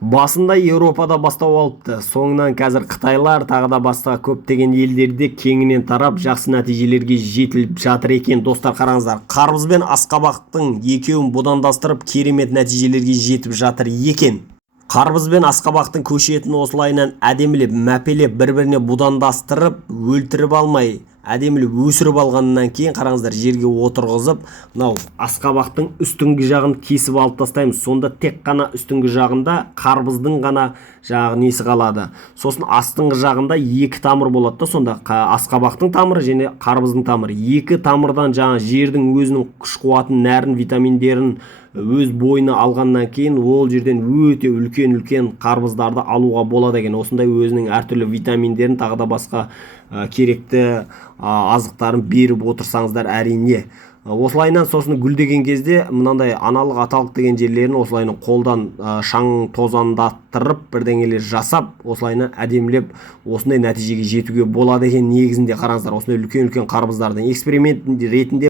Басында Еуропада бастау алыпты, соңынан қазір Қытайлар тағы да басқа көптеген елдерде кеңінен тарап, жақсы нәтижелерге жетіліп жатыр екен. Достар, қараңыздар, қарбыз бен асқабақтың екеуін будандастырып керемет нәтижелерге жетіп жатыр екен. Қарбыз бен асқабақтың көшетін осылайынан әдемілеп, мәпелеп, бір-біріне будандастырып, өлтіріп алмай, әдемілеп өсіріп алғаннан кейін қараңыздар, жерге отырғызып, мынау асқабақтың үстіңгі жағын кесіп алып тастаймыз. Сонда тек қана үстіңгі жағында қарбыздың ғана жағы несі қалады. Сосын астыңғы жағында екі тамыр болады да, сонда асқабақтың тамыры және қарбыздың тамыры. Екі тамырдан жаңа жердің өзінің күш-қуатын, нәрін, витаминдерін өз бойына алғаннан кейін ол жерден өте үлкен қарбыздарды алуға болады екен. Осындай өзінің әртүрлі витаминдерін тағы да басқа керекті азықтарын беріп отырсаңыздар әрине. Осылайынан сосын гүлдеген кезде мынандай аналық аталық деген жерлерін осылайынан қолдан шаң тозаңдаттырып бірдеңелер жасап, осылайынан әдемілеп осындай нәтижеге жетуге болады екен. Негізінде қараңыздар, осындай үлкен қарбыздардың эксперимент ретінде